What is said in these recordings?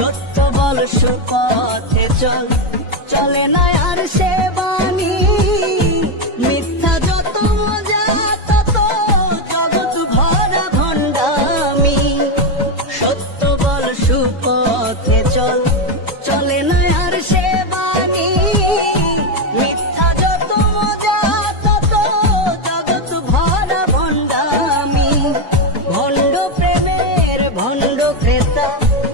সত্য বল সুপথে চল, চলে না আর সে বাণী। মিথ্যা যত মজা তত জগৎ ভরা ভণ্ডামি। সত্য বল সুপথে চল, চলে না আর সে বাণী। মিথ্যা যত মজা তত জগৎ ভরা ভণ্ডামি। ভণ্ড প্রেমের ভণ্ড ক্রেতা,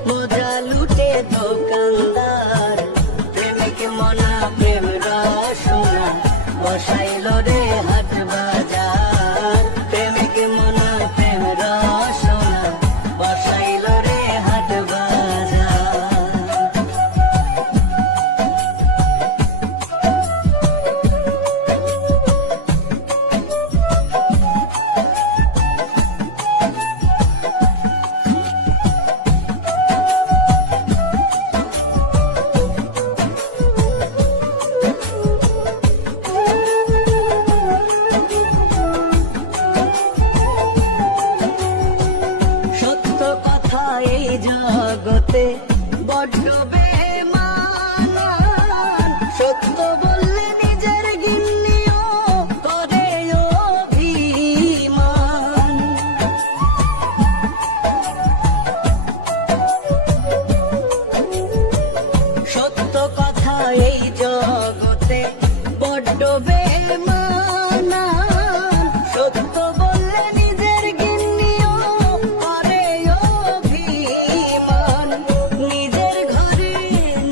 মজা লুটে দোকানদার। প্রেমিক মনা প্রেম রসনা, বসাইল রে হাট বাজার। প্রেমিক মনা প্রেম রসনা, বসাইল রে হাট বাজার। সত্য কথা এই জগতে বড্ড বেমানান। সত্য বললে নিজের গিন্নিও করে অভিমান। সত্য কথা এই জগতে বড্ড বেমানান। সত্য বললে নিজের গিন্নিও করে অভিমান। নিজের ঘরে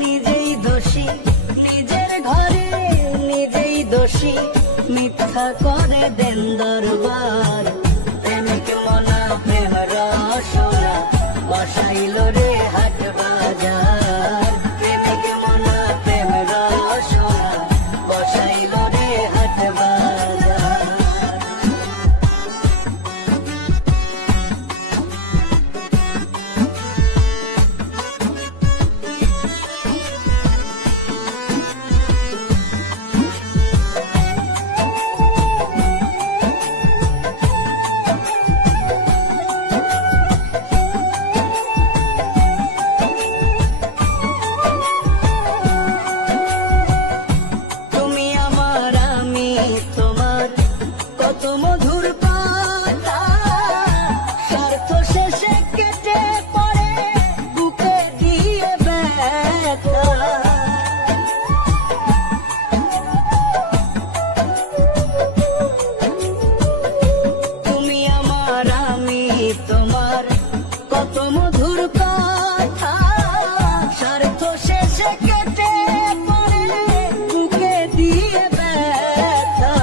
নিজেই দোষী, নিজের ঘরে নিজেই দোষী। মিথ্যা করে দেন দরবার। প্রেমিক মনা প্রেম রসনা, বসাইল রে হাট বাজার। প্রেমিক মনা প্রেম রসনা, বসাইল রে হাট বাজার। তুমি আমার আমি তোমার কত মধুর কথা। স্বার্থ শেষে কেটে পড়ে বুকে দিয়ে ব্যথা। তুমি আমার আমি তোমার কত মধুর কথা। স্বার্থ শেষে কেটে পড়ে বুকে দিয়ে ব্যথা।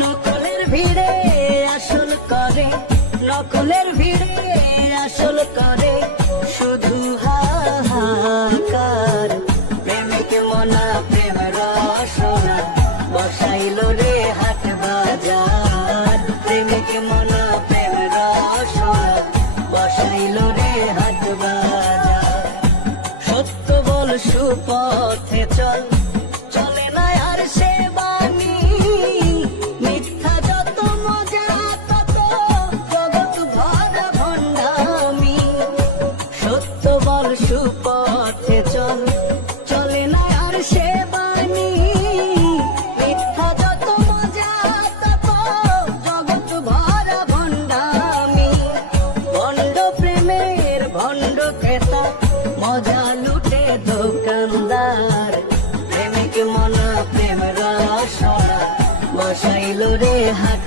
নকলের ভিড়ে আসল করে, নকলের ভিড়ে আসল করে শুধু হাহাকার। প্রেমিক মনা প্রেম রসনা, বসাইল রে হাট বাজার। প্রেমিক মনা প্রেম রসনা, বসাইল রে হাট বাজার। সত্য বল সুপথে চল, চলে না আর সে বাণী। মিথ্যা যত মজা তত জগৎ ভরা ভণ্ডামি। সত্য বল সুপথে চল, চলে না আর সে বাণী। মিথ্যা যত মজা তত জগৎ ভরা ভণ্ডামি। ভণ্ড প্রেমের ভণ্ড ক্রেতা, মজা লুটে দোকানদার। প্রেমিক মনা প্রেম রসনা, বসাইল রে হাট